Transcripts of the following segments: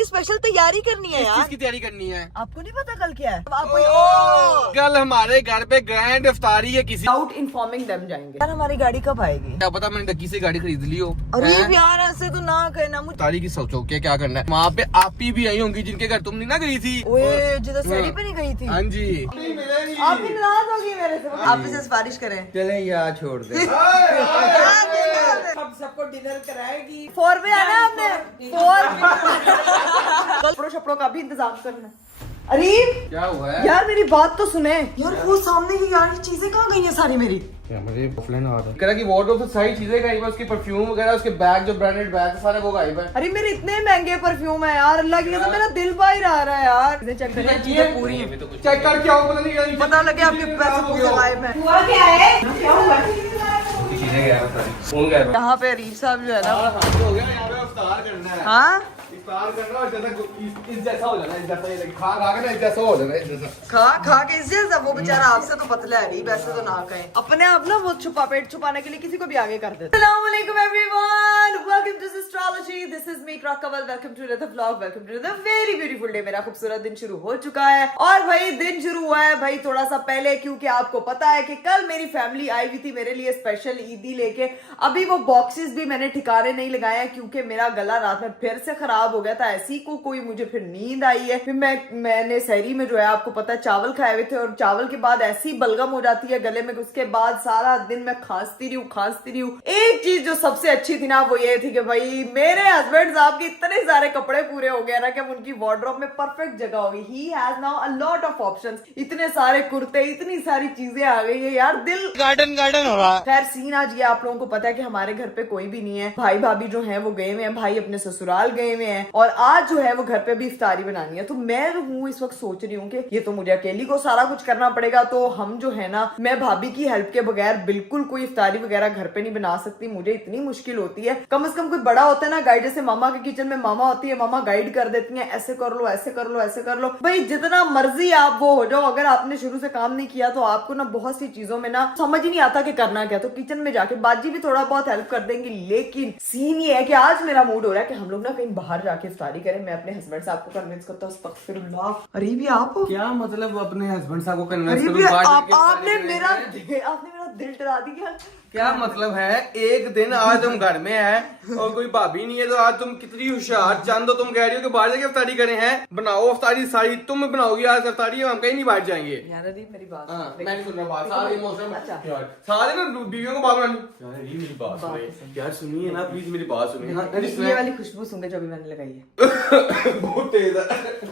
की स्पेशल तैयारी करनी है यार। किसकी तैयारी करनी है? आपको नहीं पता कल क्या है? आपको कल हमारे घर पे ग्रैंड इफ्तारी है किसी। आउट इन्फॉर्मिंग देम जाएंगे यार। हमारी गाड़ी कब आएगी? क्या पता मैंने डग्गी से गाड़ी खरीद ली हो। अरे हैं? यार ऐसे तो ना कहना मुझे। इफ्तारी की सोचो क्या करना है। वहाँ पे आपी भी आई होंगी जिनके घर तुम नहीं ना गई थी। ओए जिधर सैरी पे नहीं गई थी। हाँ जी। आप भी नाराज होगी मेरे से। आप इसे सिफारिश करें। चले यार छोड़ दे। हम सबको डिनर कराएगी। 4 पे आना है आपने 4 कपड़ों शपड़ों का भी इंतजाम करना। अरे क्या हुआ है? यार मेरी बात तो सुने यार। वो सामने की यार चीजें कहाँ गई हैं सारी मेरी? क्या मुझे ऑफलाइन आ रहा है। कह रहा कि वार्डरोब से सारी चीजें गायब है, उसकी परफ्यूम वगैरह, उसके बैग जो ब्रांडेड बैग सारे वो गायब है। अरे मेरे इतने महंगे परफ्यूम है यार। अल्लाह की कसम मेरा दिल बाहर आ रहा है यार। चेक करिए चीजें पूरी हैं। चेक कर क्या हुआ नहीं पता लगे आपके पैसे पूरे गायब हैं। हुआ क्या है? क्या हुआ? चीजें गायब है। फोन गायब है। यहाँ पे अरीफ साहब जो है ना। हो गया यहाँ पे इफ्तार करना है। हाँ इफ्तार करना और जैसा इस जैसा हो जाना, इस जैसा ये खा के ना इस जैसा हो जाना, इस जैसा खा के इस जैसा। वो बेचारा आपसे तो पतला है अरीफ, ऐसे तो ना कहें। अपने आप ना वो छुपा पेट छुपाने के लिए किसी को भी आगे कर देते। अस्सलाम वालेकुम everyone, welcome to astrology. This is me Kawal. Welcome to the vlog, welcome to the very beautiful day. मेरा खूबसूरत दिन शुरू हो चुका है और भाई दिन शुरू हुआ है भाई थोड़ा सा पहले, क्योंकि आपको पता है कि कल मेरी फैमिली आई हुई थी मेरे लिए स्पेशल ईदी लेके। अभी वो बॉक्सेस भी मैंने ठिकाने नहीं लगाए क्योंकि मेरा गला रात में फिर से खराब हो गया था। ऐसी को कोई मुझे फिर नींद आई है। फिर मैंने सहरी में जो है आपको पता है चावल खाए हुए थे और चावल के बाद ऐसी बलगम हो जाती है गले में। उसके बाद सारा दिन मैं खांसती रही हूँ। एक चीज जो सबसे अच्छी थी ना वो ये थी कि भाई मेरे हस्बैंड साहब के इतने सारे कपड़े पूरे हो गए ना कि उनकी वार्डरोब में परफेक्ट जगह होगी। He has now a lot of options. इतने सारे कुर्ते, इतनी सारी चीजें आ गई है यार, दिल गार्डन हो रहा है। खैर सीन आज ये, आप लोगों को पता है कि हमारे घर पे कोई भी नहीं है। भाई भाभी जो है वो गए हुए हैं, भाई अपने ससुराल गए हुए हैं और आज जो है वो घर पे भी इफ्तारी बनानी है। तो मैं हूँ इस वक्त सोच रही हूँ कि ये तो मुझे अकेली को सारा कुछ करना पड़ेगा। तो हम जो है ना, मैं भाभी की हेल्प के बगैर बिल्कुल कोई इफ्तारी वगैरह घर पे नहीं बना सकती। मुझे इतनी मुश्किल होती है। कम से कम कोई बड़ा होता है ना गाइड, जैसे मामा के किचन में मामा होती है, मामा गाइड कर देती है, ऐसे कर लो ऐसे कर लो ऐसे कर लो। भाई जितना मर्जी आप वो हो जाओ, अगर आपने शुरू से काम नहीं किया तो आपको ना बहुत सी चीजों में ना समझ ही नहीं आता कि करना क्या। तो किचन में जाके बाजी भी थोड़ा बहुत हेल्प कर देंगी। लेकिन सीन ये है कि आज मेरा मूड हो रहा है कि हम लोग ना कहीं बाहर जाके इफ्तारी करें। मैं अपने हस्बैंड साहब को कन्विंस करता हूँ। अरे भी आप क्या मतलब अपने हस्बैंड साहब को कन्विंस अरे भी आपने मेरा दिल डरा दिया। क्या मतलब है? एक दिन आज हम घर में है और कोई भाभी नहीं है तो आज तुम कितनी होशियार चांद हो। तुम कह रही हो कि बाहर जाके इफ्तारी करें हैं। बनाओ इफ्तारी सारी तुम बनाओगी आज इफ्तारी, हम कहीं नहीं बाहर जाएंगे यार अरे मेरी बात मैं नहीं सुन रहा बात। सारे इमोशन अच्छा। सारे ना बीवियों को बात बनानी मेरी बात सुनिए यार, सुनिए ना प्लीज मेरी बात सुनिए। ये वाली खुशबू सूंघे जो भी मैंने लगाई है बहुत तेज है।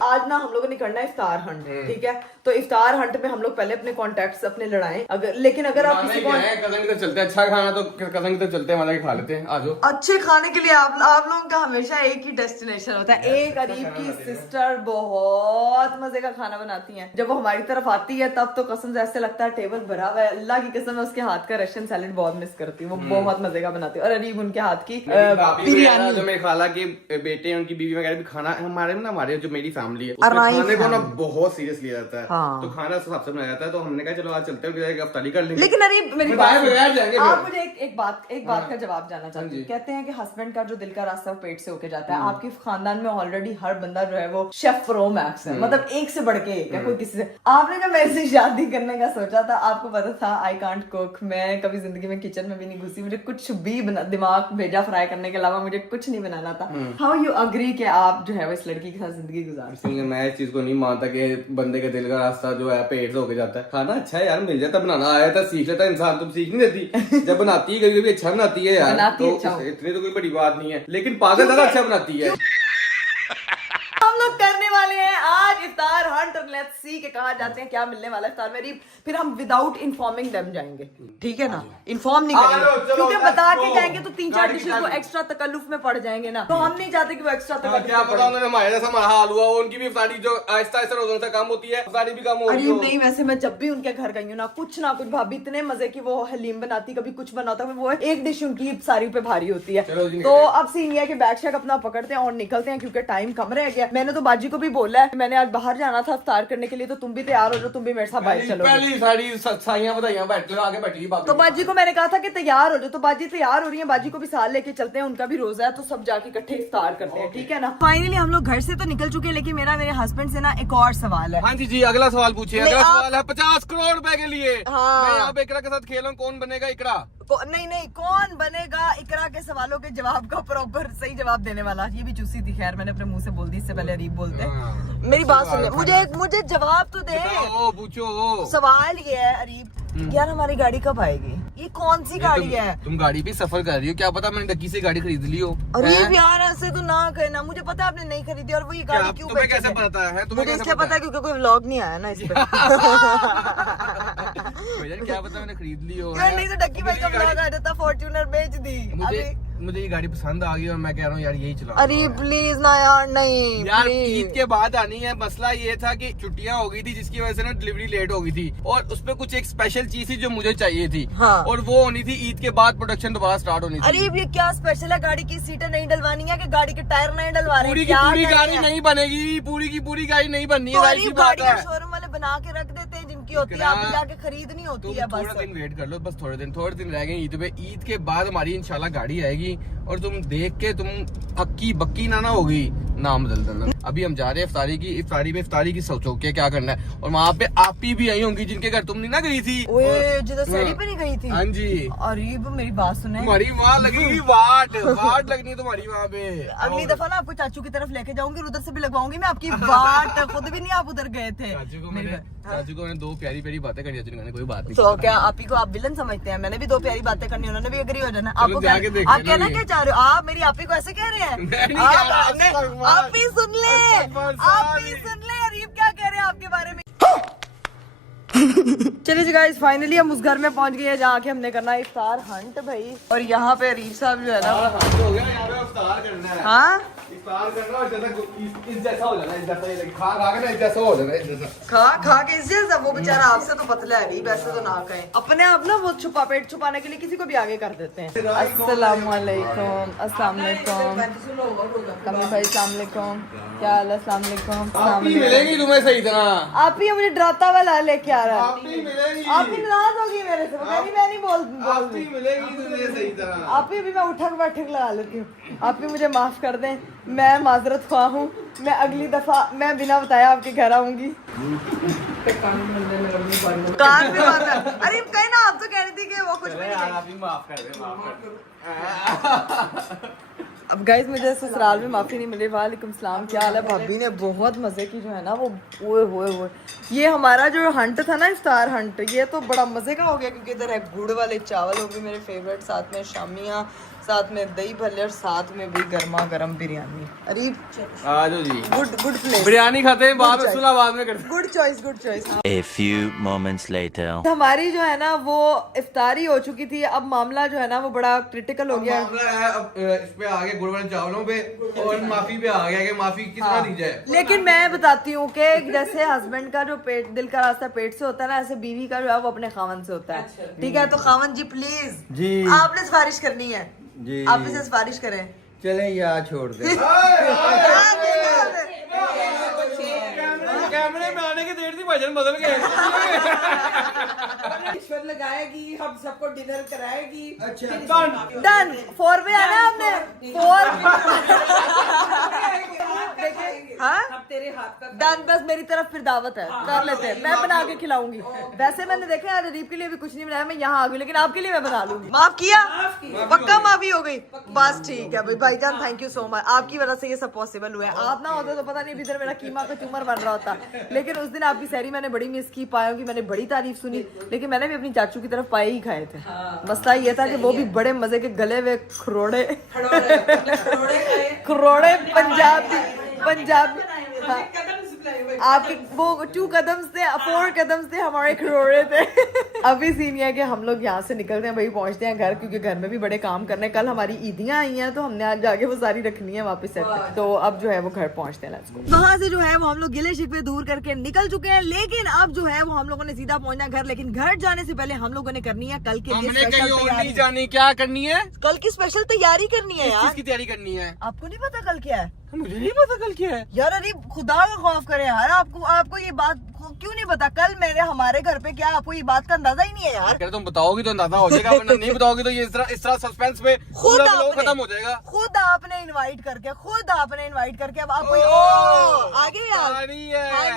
आज ना हम लोगों ने करना है इफ्तार हंट, ठीक है? तो इफ्तार हंट में हम लोग पहले अपने कॉन्टेक्ट्स अपने लड़ाएं। लेकिन अगर आप किसी को कजन की तरफ चलते हैं, अच्छा खाना तो कजन की तरफ चलते हैं, मजा खा लेते हैं। आ जाओ। अच्छे खाने के लिए आप लोगों का हमेशा एक ही डेस्टिनेशन होता है। एक अरीब की सिस्टर बहुत मजे का खाना बनाती हैं। जब वो हमारी तरफ आती है तब तो कसम से ऐसे लगता है टेबल भरा हुआ है। अल्लाह की कसम, मैं उसके हाथ का रशियन सैलेड बहुत मिस करती हूँ। वो बहुत मजे का बनाती है। और अरीब उनके हाथ की बिरयानी। जो मेरे खाला के बेटे हैं उनकी बीवी वगैरह भी खाना हमारे जो मेरी फैमिली है खाने को ना बहुत सीरियस लिया जाता है। हाँ। तो खाना सबसे बनाया जाता है। तो हमने कहा चलो आज चलते हैं इफ्तारी कर लेंगे। लेकिन अरीब मेरी आप मुझे एक बात का जवाब जानना चाहती हूँ। कहते हैं कि हस्बैंड का जो दिल का रास्ता वो पेट से होके जाता है। आपके खानदान में ऑलरेडी हर बंदा जो है वो शेफ प्रो मैक्स है, मतलब एक से बढ़ के एक है। कोई किसी से आपने कहा मेरे से शादी करने का सोचा था, आपको पता था आई कांट कुक, मैं कभी जिंदगी में किचन में भी नहीं घुसी, मुझे कुछ भी दिमाग भेजा फ्राई करने के अलावा मुझे कुछ नहीं बनाना था। हाउ यू अग्री कि आप जो है वो इस लड़की के साथ जिंदगी गुजार सकते? मैं इस चीज को नहीं मानता कि बंदे के दिल का रास्ता जो है पेट से होके जाता है। खाना अच्छा है यार, मिल जाता, बनाना आया था सीख लेता इंसान। तुम सीख नहीं देती जब बनाती है कभी अच्छा बनाती है यार, तो इतनी तो कोई बड़ी बात नहीं है। लेकिन पागल ज्यादा अच्छा बनाती है। हम लोग करने वाले हैं आज इफ्तार हंट और लेट्स सी के कहा जाते हैं क्या मिलने वाला है इफ्तार में। फिर हम विदाउट इन्फॉर्मिंग देम जाएंगे, ठीक है ना? इन्फॉर्म नहीं करेंगे क्योंकि बता के जाएंगे तो 3-4 डिशेस वो एक्स्ट्रा तकल्लुफ में पड़ जाएंगे ना। तो हम नहीं चाहते कि वो एक्स्ट्रा तकल्लुफ। क्या पता उन्होंने हमारे जैसा हमारा हाल हुआ, उनकी भी इफ्तारी जो आहिस्ता आहिस्ता रोजाना से कम होती है, इफ्तारी भी कम होती है। अरे नहीं, वैसे मैं जब भी उनके घर गई हूँ ना कुछ भाभी इतने मजे की वो हलीम बनाती, कभी कुछ बनाता है, वो एक डिश उनकी सारी पे भारी होती है। तो अब सीन ये है कि बैग शैग अपना पकड़ते हैं और निकलते हैं क्योंकि टाइम कम रह गया। मैंने तो बाजी को भी बोला है, मैंने आज बाहर जाना था इफ्तार करने के लिए, तो तुम भी तैयार हो जाओ, तुम भी मेरे साथ बाहर चलो। पहली सारी साइयां बताइयां आगे बैठी तो बाजी को मैंने कहा था कि तैयार हो जाओ, तो बाजी तैयार हो रही है, बाजी को भी साथ लेके चलते हैं, उनका भी रोजा है, तो सब जाके इकट्ठे इफ्तार करते हैं, ठीक है ना। फाइनली हम लोग घर से तो निकल चुके हैं, लेकिन मेरे हस्बैंड से ना एक और सवाल है। हाँ जी, अगला सवाल पूछिए। अगला सवाल है 50 करोड़ रुपए के लिए। हाँ। मैं यहाँ पे इकरा के साथ खेल रहा हूँ, कौन बनेगा इकरा? नहीं, कौन बनेगा इकरा के सवालों के जवाब का प्रॉपर सही जवाब देने वाला। ये भी चूसी थी, खैर मैंने अपने मुंह से बोल दी, इससे पहले अरीब बोलते। मेरी बात सुनिए, मुझे जवाब तो दे। पूछो। सवाल ये है अरीब, यार हमारी गाड़ी कब आएगी? ये कौन सी गाड़ी है? तुम गाड़ी पे सफर कर रही हो, क्या पता मैंने डक्की से गाड़ी खरीद ली हो। अरीब यार ऐसे तो ना कहना, मुझे पता है आपने नहीं खरीदी, और वो ये गाड़ी क्यों तुम्हें कैसे पता है? मुझे इसलिए पता है क्योंकि कोई व्लॉग नहीं आया ना इस पे। क्या पता मैंने खरीद ली हो। यार नहीं तो डक्की भाई का व्लॉग आ जाता, फॉर्च्यूनर बेच दी। मुझे ये गाड़ी पसंद आ गई और मैं कह रहा हूँ यार यही चला। अरे प्लीज ना यार, नहीं यार ईद के बाद आनी है। मसला ये था कि छुट्टियां हो गई थी, जिसकी वजह से ना डिलीवरी लेट हो गई थी, और उसपे कुछ एक स्पेशल चीज थी जो मुझे चाहिए थी। हाँ। और वो होनी थी ईद के बाद, प्रोडक्शन दोबारा स्टार्ट होनी थी। अरे ये क्या स्पेशल है? गाड़ी की सीटें नहीं डलवानी है कि गाड़ी के टायर नहीं डलवा रहे? पूरी की पूरी गाड़ी नहीं बनेगी, पूरी की पूरी गाड़ी नहीं बननी है। शोरूम वाले बना के रख देते हैं, जिनकी होती है आप जाके खरीदनी होती है। थोड़ा दिन वेट कर लो, बस थोड़े दिन रह गए ईद पे। ईद के बाद हमारी इंशाल्लाह गाड़ी आएगी, और तुम देख के तुम हक्की बक्की ना होगी, नाम बदल देना। अभी हम जा रहे हैं इफ्तारी की सोचो क्या करना है। और वहाँ पे आपी भी आई होंगी, जिनके घर तुम नहीं ना गई थी, जिधर सैरी पे नहीं गई थी। हाँ जी। अरे मेरी बात सुने, तुम्हारी वहाँ लगेगी वाट लगनी तुम्हारी वहाँ पे। अगली दफा ना आपको चाचू की तरफ लेके जाऊंगी, उधर से भी लगवाऊंगी मैं आपकी वाट। खुद भी नहीं आप उधर गए थे। चाचू को मैंने दो प्यारी बातें करी, चाचू ने कोई बात नहीं। तो क्या आपी को आप विलन समझते हैं? मैंने भी दो प्यारी बातें करनी, उन्होंने भी एग्री हो जाना। आपको आप कहना क्या चाह रहे हो? आप मेरी आपी को ऐसे कह रहे हैं? आप ही सुन ले, अरीब क्या कह रहे हैं आपके बारे में। चलिए जी गाइस, फाइनली हम उस घर में पहुंच गए हैं जहाँ के हमने करना है इफ्तार हंट भाई। और यहाँ पे अरीब साहब जो है ना, हो गया, यहाँ पे इफ्तार करना है। हाँ इफ्तार करना, और इस जैसा हो जाना, इस जैसा खा के ना इस जैसा हो जाना, इस जैसा खा के इस जैसा। वो बेचारा आपसे तो पतला है अरीब, ऐसे तो ना कहें। अपने आप ना वो पेट छुपाने के लिए किसी को भी आगे कर देते हैं। अस्सलाम वालेकुम, अस्सलाम वालेकुम कमी भाई, अस्सलाम वालेकुम, क्या हाल है? अस्सलाम वालेकुम। आप ही मिलेगी तुम्हें सही तरह। आप ही मुझे डराता वाला लेके आ रहा है। आप ही मिलेगी, आप ही नाराज होगी मेरे से। मैं नहीं बोल आप ही मिलेगी तुझे सही तरह। आप ही भी मैं उठक बैठक लगा लेती हूँ। आप भी मुझे माफ कर दें, मैं माजरत ख्वाह हूँ। मैं अगली दफा मैं बिना बताया आपके घर आऊंगी। कान भी मारना। अरे कहीं ना, आप तो कह रही थी कि वो कुछ भी नहीं। आप ही माफ कर दे। अब गाइस मुझे ससुराल में माफी नहीं मिली। वालेकुम सलाम, क्या हाल है? भाभी ने बहुत मजे की जो है ना वो ओए ये हमारा जो हंट था ना, इफ्तार हंट, ये तो बड़ा मजे का हो गया, क्योंकि इधर है गुड़ वाले चावल, वो भी मेरे फेवरेट, साथ में शामियाँ, साथ में दही भल्ले, और साथ में भी गर्मा गर्म बिरयानी। अरे आजो जी, गुड प्लेस। बिरयानी खाते हैं बाद में, सुलह बाद में करते हैं। Good choice. A few moments later. हमारी जो है ना वो इफ्तारी हो चुकी थी। अब मामला जो है ना वो बड़ा क्रिटिकल हो गया। मामला है अब इस पे आ गए गुड़ वाले चावलों पे, और माफी पे आ गया कि माफी किस तरह दी जाए। लेकिन मैं बताती हूँ कि जैसे हस्बैंड का जो पेट, दिल का रास्ता पेट से होता है ना, ऐसे बीवी का जो है वो अपने खावन से होता है। ठीक है, तो खावन जी प्लीज जी आपने सिफारिश करनी है जी, आप इसे सिफारिश करें। चले यार छोड़ दे। कैमरे में आने की देर थी, भजन बदल गए। रिश्वत लगाएगी, हम सबको डिनर कराएगी। अच्छा डन 4 पे आना आपने 4। हाँ अब तेरे हाथ का डन, बस मेरी तरफ फिर दावत है, कर लेते हैं। मैं बना के खिलाऊंगी। वैसे मैंने देखा यार अरीब के लिए भी कुछ नहीं बनाया, मैं यहाँ आ गई, लेकिन आपके लिए मैं बना लूंगी। माफ किया, पक्का माफी हो गई। बस ठीक है भाईजान, थैंक यू सो मच। आपकी वजह से ये सब पॉसिबल हुआ है। आप ना होते तो पता नहीं इधर मेरा कीमा का चूमर बन रहा होता। लेकिन उस दिन आपकी सैरी मैंने बड़ी मिस की, पाया कि मैंने बड़ी तारीफ सुनी, लेकिन मैंने भी अपनी चाचू की तरफ पाए ही खाए थे। मसला ये था कि वो भी बड़े मजे के गले हुए खरोड़े पंजाबी हाँ। आपके वो 2 कदम से 4 कदम से हमारे खरोड़े थे। अभी सीन ये है कि हम लोग यहाँ से निकलते हैं भाई, पहुंचते हैं घर, क्योंकि घर में भी बड़े काम करने हैं। कल हमारी ईदियाँ आई हैं, तो हमने आज जाके वो सारी रखनी है वापस सेट। तो अब जो है वो घर पहुंचते हैं। वहाँ से जो है वो हम लोग गिले शिकवे दूर करके निकल चुके हैं, लेकिन अब जो है वो हम लोगों ने सीधा पहुंचना है घर। लेकिन घर जाने से पहले हम लोगों ने करनी है कल के लिए स्पेशल तैयारी। जानी क्या करनी है? कल की स्पेशल तैयारी करनी है यार। किसकी तैयारी करनी है? आपको नहीं पता कल क्या है? मुझे नहीं पता कल क्या है। यार अरे खुदा का खौफ करे यार, आपको ये बात क्यों नहीं पता? कल मेरे हमारे घर पे क्या आपको ये बात का अंदाजा ही नहीं है यार? अगर तुम बताओगे तो अंदाजा हो जाएगा, वरना नहीं बताओगे तो ये इस तरह सस्पेंस में पूरा व्लॉग खत्म हो जाएगा। खुद आपने इनवाइट करके अब आप कोई आगे यार। हाँ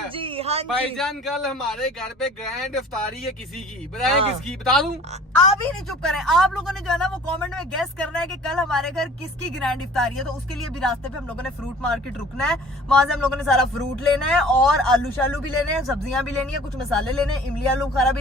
जी, हाँ जी। भाईजान कल हमारे घर पे ग्रैंड इफ्तारी है किसी की, बताएं किसकी, बता दूं? आप ही नहीं चुप करें, आप लोगों ने जो है ना वो कमेंट में गेस करना है कि कल हमारे घर किसकी ग्रैंड इफ्तारी है। तो उसके लिए भी रास्ते पे हम लोगों ने फ्रूट मार्केट रुकना है, वहां से हम लोगों ने सारा फ्रूट लेना है और आलू शालू भी लेने हैं, सब्जियां भी लेनी है, कुछ मसाले लेने हैं, इमली आलू बुखारा भी